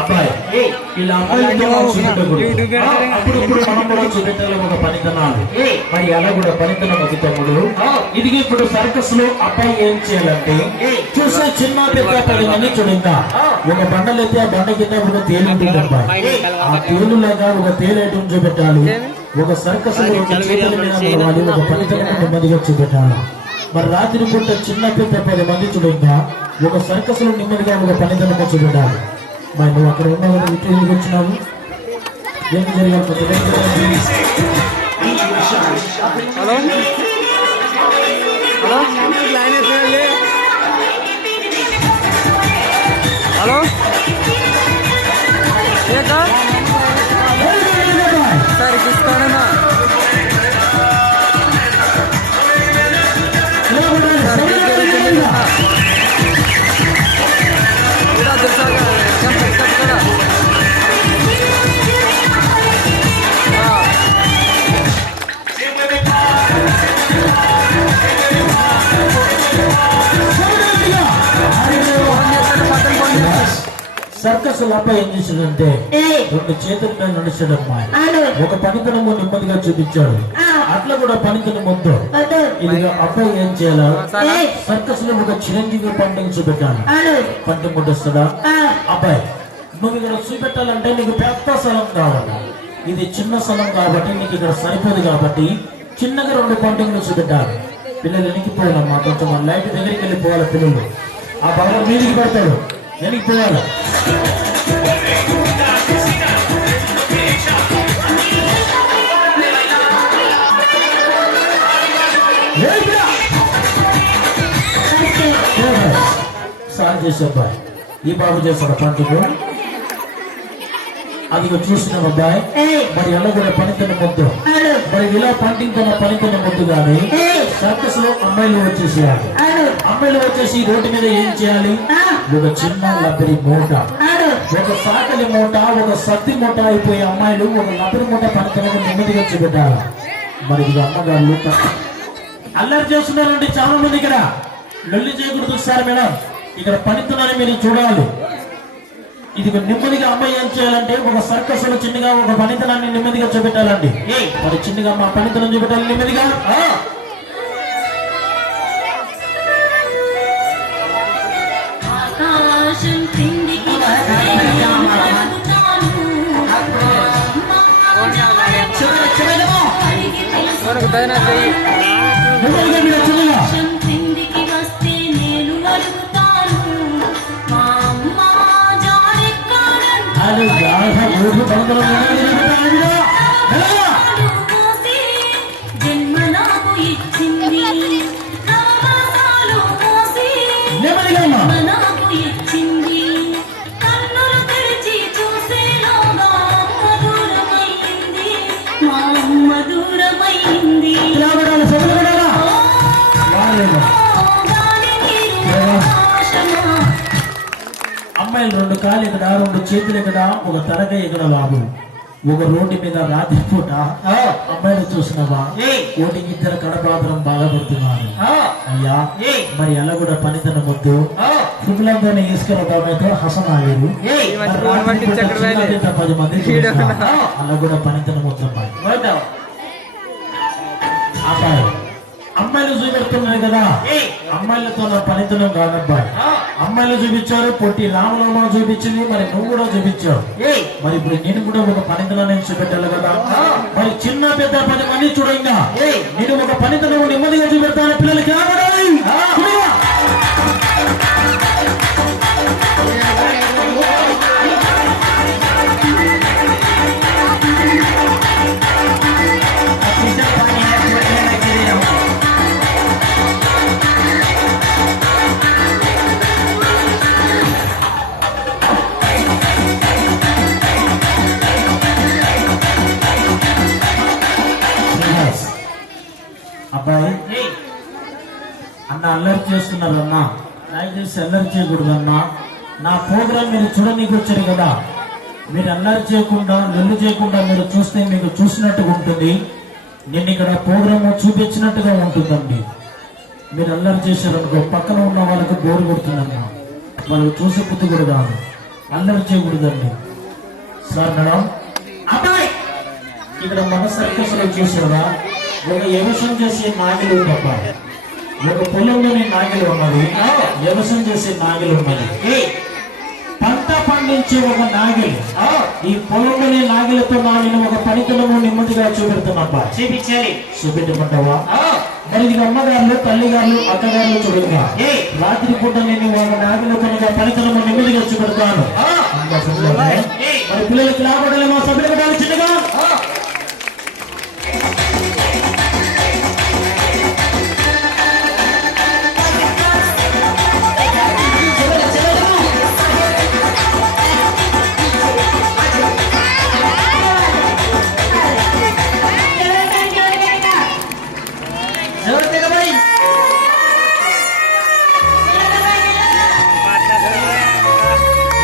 అబ్బాయి ఇలా అప్పుడు మనం కూడా చూపెట్టాలి ఒక పనితనాలు. మరి అలా కూడా పనితనం ఒక తమ్ముడు. ఇది ఇప్పుడు సర్కస్ లో అబ్బాయి ఏం చేయాలంటే చూసే చిన్న పెద్ద 10 మంది చూడంగా ఒక బండలు అయితే ఆ బండ కింద ఒక తేలు ఉంటుంది అబ్బాయి. ఆ తేలు లాగా ఒక తేలేయటం చూపెట్టాలి. ఒక సర్కస్ లో ఒక చేతుల మీద నిలవాలి. ఒక పనితనం నెమ్మదిగా చూపెట్టాలి. మరి రాత్రి పూట చిన్న పెద్ద 10 మంది చూడంగా ఒక సర్కస్ లో నెమ్మదిగా ఒక పనితనం చూపెట్టాలి. మరి నువ్వు అక్కడ ఉన్నావు కదా, ఇటు ఎందుకు వచ్చినావు? ఏం జరిగాలి? హలో హలో లైన్ ఎత్తండి. హలో సరే చూసుకోండి. సర్కస్ అబ్బాయి ఏం చేశాడంటే 2 చేతుల మీద నడిచాడమ్మా. ఒక పనితనము నెమ్మదిగా చూపించాడు. అట్లా కూడా పనితనం వద్దు. ఇది అబ్బాయి ఏం చేయాలా? సర్కస్ లో ఒక చిరంజీవి పండుగ చూపెట్టాను. పండుగ ముట్టొస్తాడా? అబ్బాయి నువ్వు ఇక్కడ చూపెట్టాలంటే నీకు పెద్ద స్థలం కావాలి. ఇది చిన్న స్థలం కాబట్టి నీకు ఇక్కడ సరిపోదు కాబట్టి చిన్నగా 2 పండుగలు చూపెట్టాలి. పిల్లలు వెనక్కిపోవాలమ్మా. కొంచెం లైట్ దగ్గరికి వెళ్ళిపోవాలి. పిల్లలు ఆ బాబా మీదికి పెడతాడు, వెనక్కిపోవాలి. సార్ చేసేబ్బాయి ఈ బాబు చేస్తాడు పండుగ. అది చూసిన అబ్బాయి మరి ఎలా కూడా పనితనం వద్దు. మరి ఇలా పంటించిన పనితనం వద్దు కానీ సర్కస్ లో అమ్మాయిలు వచ్చేసేయాలి. అమ్మాయిలు వచ్చేసి రోడ్డు మీద ఏం చేయాలి? ఒక చిన్న లబ్బరి మూట, ఒక సాకలి మూట, ఒక సద్ది మూట అయిపోయే అమ్మాయిలు ఒక లబ్బరి మూట పనితనం నెమ్మదిగా చూపెట్టాలి. మరి ఇది అమ్మగారు అల్లరి చేస్తున్నారండి చాలా మంది. ఇక్కడ లొల్లి చేయకూడదు సార్ మేడం. ఇక్కడ పనితనాన్ని మీరు చూడాలి. ఇది నెమ్మదిగా అమ్మాయి ఏం చేయాలంటే ఒక సర్కస్ లో చిన్నగా ఒక పనితనాన్ని నెమ్మదిగా చూపెట్టాలండి. మరి చిన్నగా మా పనితనం చూపెట్టాలి నెమ్మదిగా. అమ్మాయిలు 2 కాళ్ళు ఇక్కడ, 2 చేతులు ఇక్కడ, ఒక తలక ఇక్కడ బాబు. ఒక రోడ్డు మీద రాత్రి పూట అమ్మాయిలు చూసినావా? 1-2 కడపాత్రం బాధపడుతున్నారు. అయ్యా మరి ఎలా కూడా పనితనం వద్దు. ఫుడ్లందరినీ తీసుకెళ్ళటంతో హసనాలేరు. 10 మంది అలా కూడా పనితనం వద్దమ్మాయి. అబ్బాయి అమ్మాయిలు చూపెడుతున్నారు కదా, అమ్మాయిలతో నా పనితనం కాదబ్బాయి. అమ్మాయిలు చూపించారు, పొట్టి రామరామ చూపించింది, మరి నువ్వు కూడా చూపించావు. మరి ఇప్పుడు నేను కూడా ఒక పనితనాన్ని చూపెట్టాలి కదా. మరి చిన్న పెద్ద 10 మంది చూడంగా నేను ఒక పనితనం నెమ్మదిగా చూపెడతాను. పిల్లలకి అబ్బాయి అన్న అల్లరి చేస్తున్నారన్నా, దయచేసి అల్లరి చేయకూడదన్నా. నా ప్రోగ్రాం మీరు చూడనీకి వచ్చారు కదా, మీరు అల్లరి చేయకుండా లొల్లు చేయకుండా మీరు చూస్తే మీకు చూసినట్టుగా ఉంటుంది. నేను ఇక్కడ ప్రోగ్రామ్ చూపించినట్టుగా ఉంటుందండి. మీరు అల్లరి చేశారనుకో పక్కన ఉన్న వాళ్ళకి బోరు కొడుతుందమ్మా. వాళ్ళు చూసే బుద్ధి కూడా కాదు. అల్లరి చేయకూడదండి. సార్ మేడం అబ్బాయి ఇక్కడ మన సర్కస్ లో చూసారా ఒక వ్యవసాయం చేసే నాగిలు తప్ప ఒక పొలంలోని నాగిలు ఉన్నది, వ్యవసాయం చేసే నాగిలు ఉన్నది, పంట పండించే ఒక నాగిలి. ఈ పొలంలోని నాగిలతో నేను ఒక పనితనము నెమ్మదిగా చూపెడుతున్నప్పా చూపించాలి. చూపెట్టమంటావా? మరి ఇది అమ్మగారులు, తల్లిగారులు, అక్కగారులు చూడగా రాత్రి పూట నేను ఒక నాగిలతో పనితనము నెమ్మదిగా చూపెడతాను. మరి పిల్లలకి లాభపడాలి, మా సభ్యులు పెట్టాలి చిన్నగా.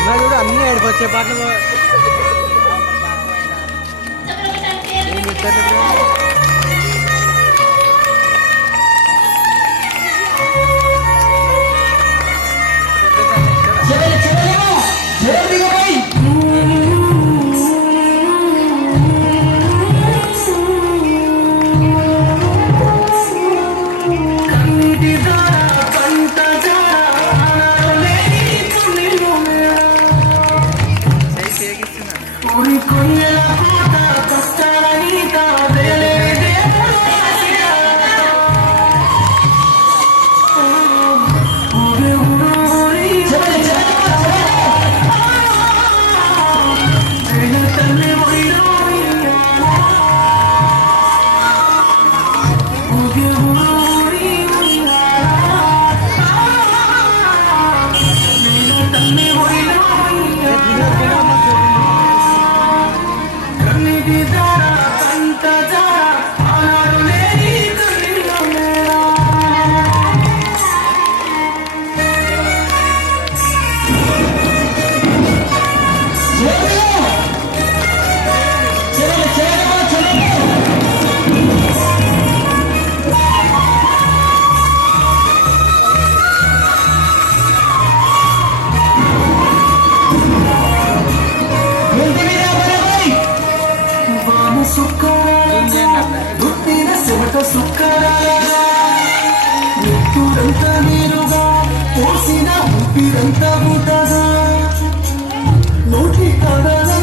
నా చూడు అన్ని ఏడుకొచ్చే పాటలు ఎత్తుడంతా నీరుగా పోసిన ఊపిరంతా ఊటగా నోటి కడగా